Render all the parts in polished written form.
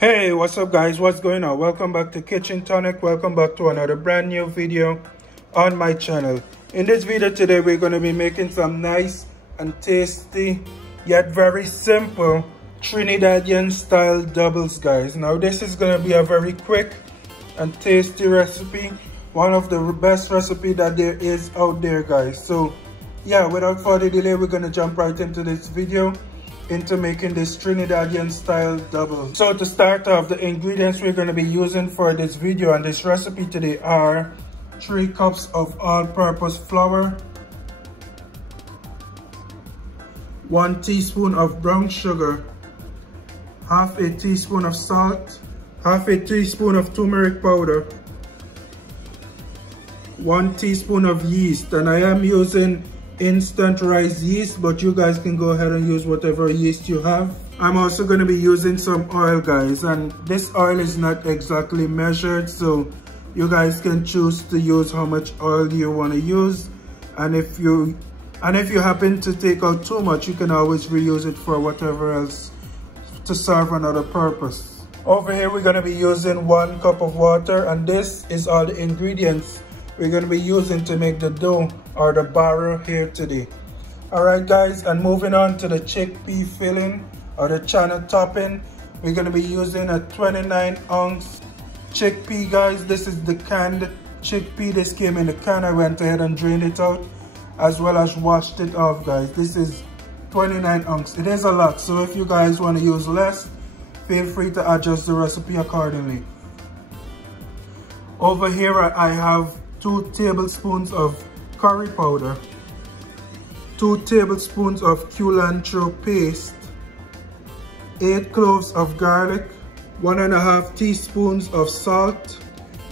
Hey, what's up guys? What's going on? Welcome back to Kitchen Tonic. Welcome back to another brand new video on my channel. In this video today, we're going to be making some nice and tasty yet very simple Trinidadian style doubles, guys. Now this is going to be a very quick and tasty recipe. One of the best recipes that there is out there, guys. So yeah, without further delay, we're going to jump right into this video, into making this Trinidadian style double. So to start off, the ingredients we're going to be using for this video and this recipe today are 3 cups of all-purpose flour, 1 teaspoon of brown sugar, half a teaspoon of salt, half a teaspoon of turmeric powder, 1 teaspoon of yeast, and I am using Instant Rise yeast, but you guys can go ahead and use whatever yeast you have. I'm also going to be using some oil, guys, and this oil is not exactly measured, so you guys can choose to use how much oil you want to use, and if you happen to take out too much, you can always reuse it for whatever else to serve another purpose. Over here we're going to be using 1 cup of water, and this is all the ingredients we're going to be using to make the dough or the Bara here today. Alright guys, and moving on to the chickpea filling or the Channa topping, we're going to be using a 29-ounce chickpea, guys. This is the canned chickpea. This came in the can. I went ahead and drained it out as well as washed it off, guys. This is 29 ounce. It is a lot, so if you guys want to use less, feel free to adjust the recipe accordingly. Over here I have 2 tablespoons of curry powder, 2 tablespoons of culantro paste, 8 cloves of garlic, 1.5 teaspoons of salt,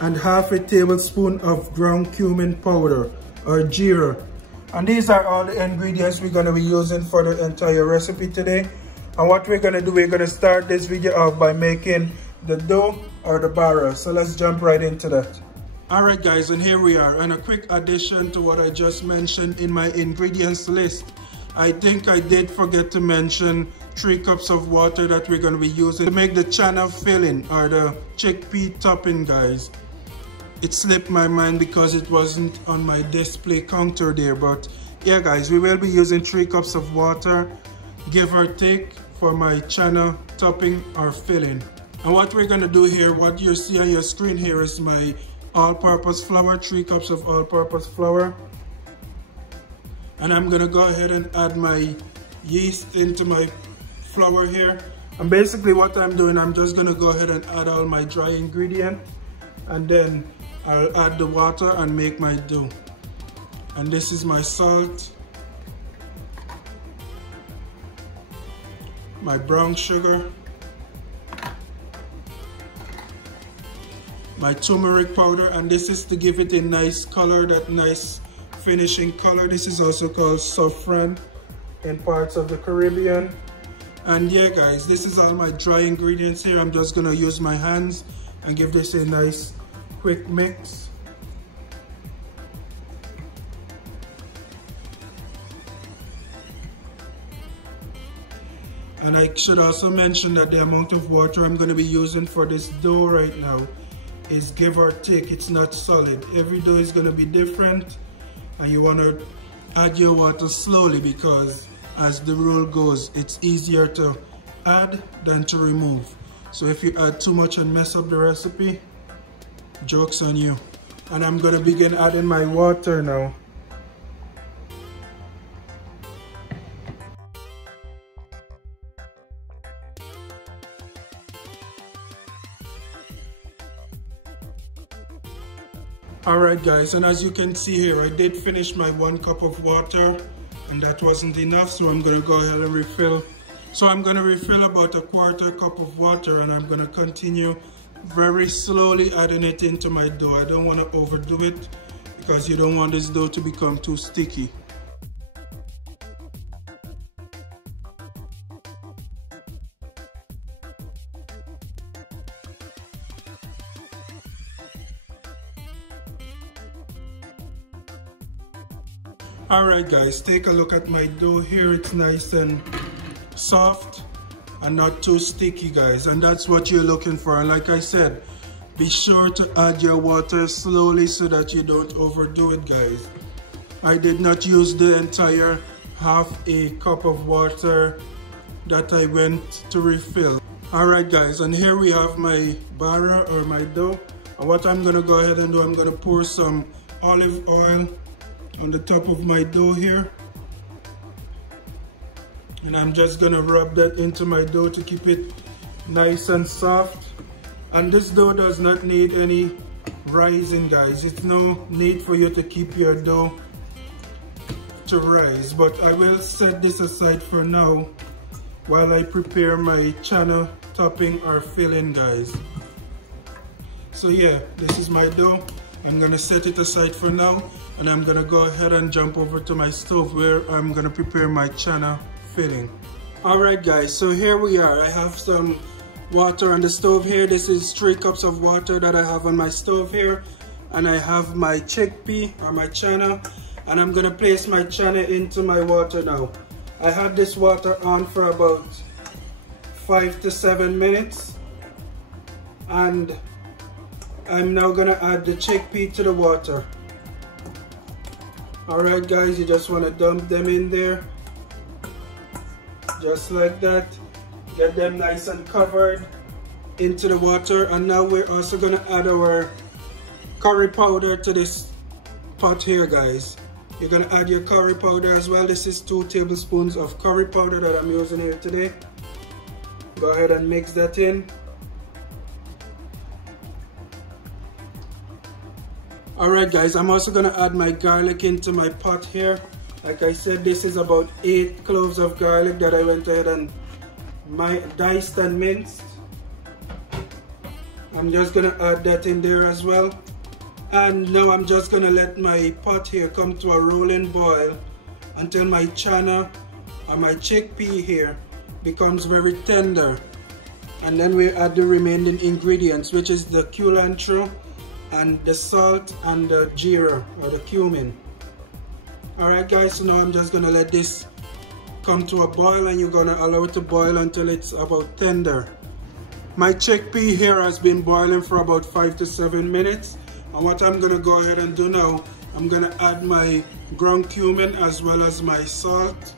and half a tablespoon of ground cumin powder or Geera. And these are all the ingredients we're going to be using for the entire recipe today. And what we're going to do, we're going to start this video off by making the dough or the Bara. So let's jump right into that. Alright guys, and here we are, and a quick addition to what I just mentioned in my ingredients list. I think I did forget to mention 3 cups of water that we're going to be using to make the Channa filling or the chickpea topping, guys. It slipped my mind because it wasn't on my display counter there, but yeah guys, we will be using 3 cups of water, give or take, for my Channa topping or filling. And what we're going to do here, what you see on your screen here is my all-purpose flour, 3 cups of all-purpose flour, and I'm gonna go ahead and add my yeast into my flour here. And basically what I'm doing, I'm just gonna go ahead and add all my dry ingredient, and then I'll add the water and make my dough. And this is my salt, my brown sugar, my turmeric powder, and this is to give it a nice color, that nice finishing color. This is also called saffron in parts of the Caribbean. And yeah guys, this is all my dry ingredients here. I'm just gonna use my hands and give this a nice quick mix. And I should also mention that the amount of water I'm gonna be using for this dough right now is give or take, it's not solid. Every dough is going to be different, and you want to add your water slowly because as the rule goes, it's easier to add than to remove. So if you add too much and mess up the recipe, joke's on you. And I'm going to begin adding my water now. Alright guys, and as you can see here, I did finish my 1 cup of water, and that wasn't enough, so I'm going to go ahead and refill. So I'm going to refill about a 1/4 cup of water, and I'm going to continue very slowly adding it into my dough. I don't want to overdo it because you don't want this dough to become too sticky. Alright guys, take a look at my dough here. It's nice and soft, and not too sticky, guys, and that's what you're looking for. And like I said, be sure to add your water slowly so that you don't overdo it, guys. I did not use the entire half a cup of water that I went to refill. Alright guys, and here we have my bara or my dough. And what I'm gonna go ahead and do, I'm gonna pour some olive oil on the top of my dough here. And I'm just gonna rub that into my dough to keep it nice and soft. And this dough does not need any rising, guys. It's no need for you to keep your dough to rise, but I will set this aside for now while I prepare my channa topping or filling, guys. So yeah, this is my dough. I'm gonna set it aside for now, and I'm gonna go ahead and jump over to my stove where I'm gonna prepare my channa filling. Alright guys, so here we are. I have some water on the stove here. This is 3 cups of water that I have on my stove here, and I have my chickpea or my channa, and I'm gonna place my channa into my water now. I had this water on for about 5 to 7 minutes, and I'm now gonna add the chickpea to the water. Alright guys, you just wanna dump them in there, just like that. Get them nice and covered into the water, and now we're also gonna add our curry powder to this pot here, guys. You're gonna add your curry powder as well. This is 2 tablespoons of curry powder that I'm using here today. Go ahead and mix that in. Alright guys, I'm also gonna add my garlic into my pot here. Like I said, this is about 8 cloves of garlic that I went ahead and diced and minced. I'm just gonna add that in there as well. And now I'm just gonna let my pot here come to a rolling boil until my channa or my chickpea here becomes very tender. And then we add the remaining ingredients, which is the culantro and the salt and the Geera or the cumin. Alright guys, so now I'm just gonna let this come to a boil, and you're gonna allow it to boil until it's about tender. My chickpea here has been boiling for about 5 to 7 minutes. And what I'm gonna go ahead and do now, I'm gonna add my ground cumin as well as my salt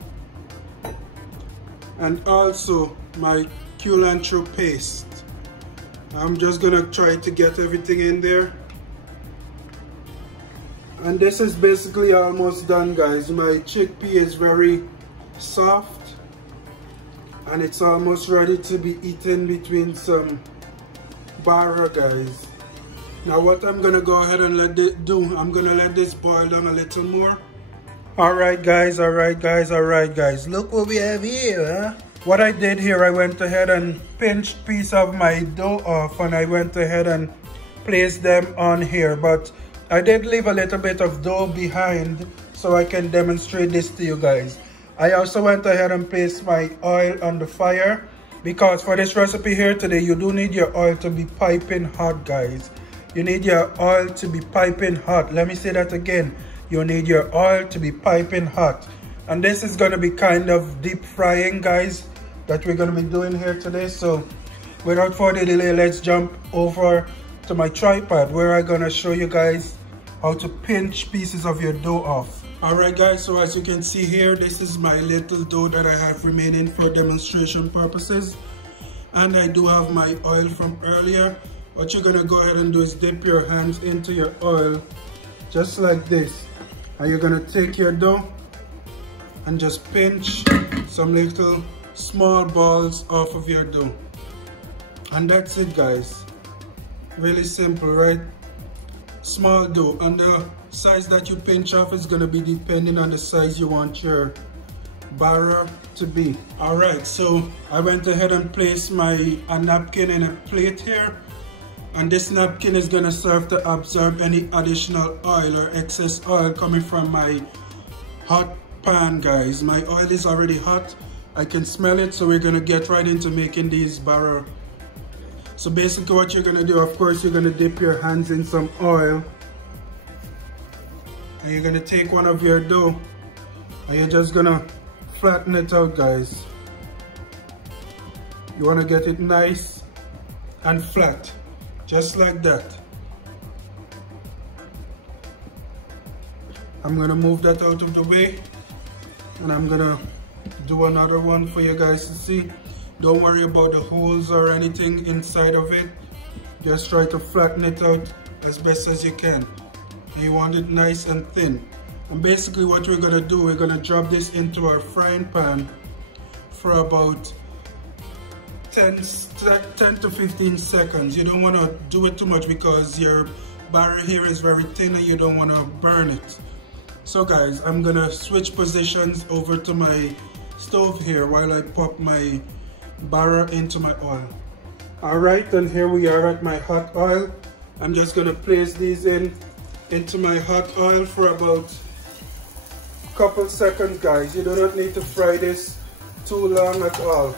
and also my culantro paste. I'm just gonna try to get everything in there. And this is basically almost done, guys. My chickpea is very soft and it's almost ready to be eaten between some bara, guys. Now what I'm gonna go ahead and let it do, I'm gonna let this boil down a little more. Alright guys, look what we have here, huh? What I did here, I went ahead and pinched piece of my dough off, and I went ahead and placed them on here, but I did leave a little bit of dough behind so I can demonstrate this to you guys. I also went ahead and placed my oil on the fire, because for this recipe here today, you do need your oil to be piping hot, guys. You need your oil to be piping hot. Let me say that again. You need your oil to be piping hot. And this is gonna be kind of deep frying, guys, that we're gonna be doing here today. So without further delay, let's jump over to my tripod where I'm gonna show you guys how to pinch pieces of your dough off. Alright guys, so as you can see here, this is my little dough that I have remaining for demonstration purposes. And I do have my oil from earlier. What you're gonna go ahead and do is dip your hands into your oil, just like this. And you're gonna take your dough and just pinch some little small balls off of your dough. And that's it, guys. Really simple, right? Small dough, and the size that you pinch off is gonna be depending on the size you want your bara to be. Alright, so I went ahead and placed a napkin in a plate here, and this napkin is gonna serve to absorb any additional oil or excess oil coming from my hot pan, guys. My oil is already hot, I can smell it, so we're gonna get right into making these bara. So basically what you're gonna do, of course, you're gonna dip your hands in some oil, and you're gonna take one of your dough and you're just gonna flatten it out, guys. You want to get it nice and flat, just like that. I'm gonna move that out of the way, and I'm gonna do another one for you guys to see. Don't worry about the holes or anything inside of it. Just try to flatten it out as best as you can. You want it nice and thin. And basically what we're gonna do, we're gonna drop this into our frying pan for about 10 to 15 seconds. You don't wanna do it too much because your Bara here is very thin and you don't wanna burn it. So guys, I'm gonna switch positions over to my stove here while I pop my Bara into my oil. Alright, and here we are at my hot oil. I'm just gonna place these into my hot oil for about a couple seconds, guys. You do not need to fry this too long at all.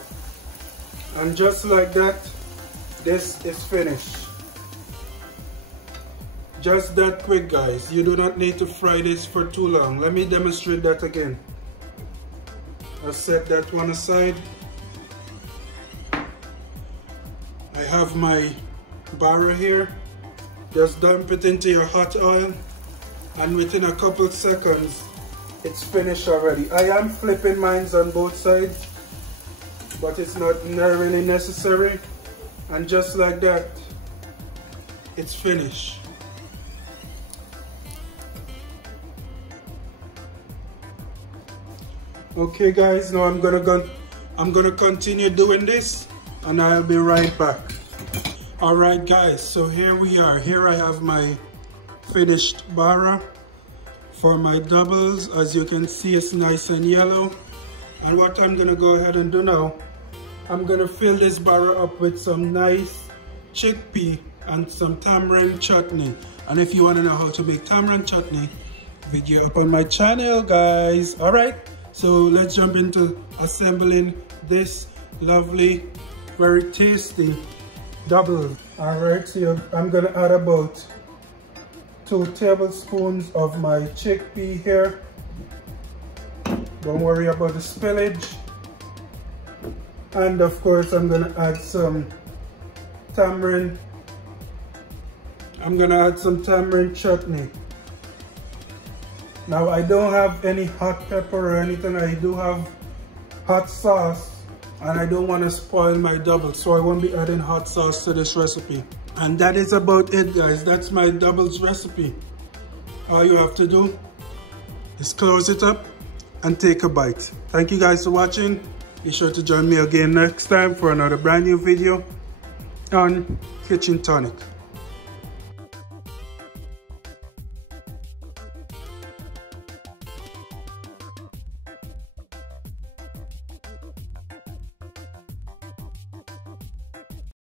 And just like that, this is finished. Just that quick, guys. You do not need to fry this for too long. Let me demonstrate that again. I'll set that one aside. I have my Bara here. Just dump it into your hot oil, and within a couple seconds, it's finished already. I am flipping mine on both sides, but it's not really necessary. And just like that, it's finished. Okay guys, now I'm gonna continue doing this, and I'll be right back. Alright guys, so here we are. Here I have my finished Bara for my doubles. As you can see, it's nice and yellow. And what I'm gonna go ahead and do now, I'm gonna fill this Bara up with some nice chickpea and some tamarind chutney. And if you wanna know how to make tamarind chutney, video up on my channel, guys. Alright, so let's jump into assembling this lovely, very tasty double. Alright, so I'm gonna add about 2 tablespoons of my chickpea here. Don't worry about the spillage. And of course I'm gonna add some tamarind. I'm gonna add some tamarind chutney. Now I don't have any hot pepper or anything. I do have hot sauce, and I don't want to spoil my double, so I won't be adding hot sauce to this recipe. And that is about it, guys. That's my doubles recipe. All you have to do is close it up and take a bite. Thank you guys for watching. Be sure to join me again next time for another brand new video on Kitchen Tonic.